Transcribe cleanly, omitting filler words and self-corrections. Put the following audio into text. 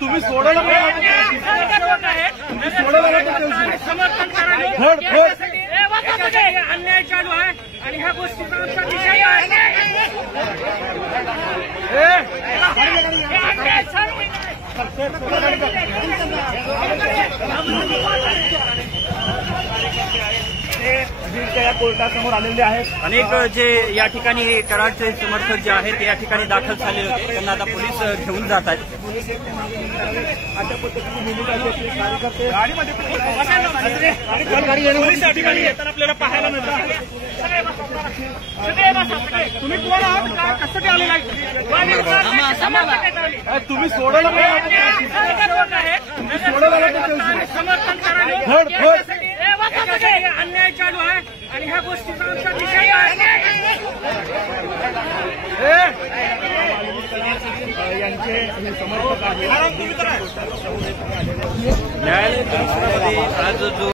तुम्ही सोडायला समर्थन अन्याय चालू आहे आणि ह्या गोष्टीचा आमचा विषय आहे। कोर्टासमोर आलेले आहेत। अनेक जे या ठिकाणी कराडचे समर्थक जे आहेत या ठिकाणी दाखल झालेले होते त्यांना आता पोलीस घेऊन जात आहेत। अशा पद्धतीने कार्यकर्ते पोलीस अधिकारी येताना आपल्याला पाहायला मिळतात। तुम्ही कोण आहात? कशासाठी आलेला आहे? तुम्ही सोडायला समर्थन अन्याय चालू आहे आणि ह्या गोष्टीचा आमचा विषय आहे। यांचे समर्थक आहेत। न्यायालय परिसरामध्ये आज जो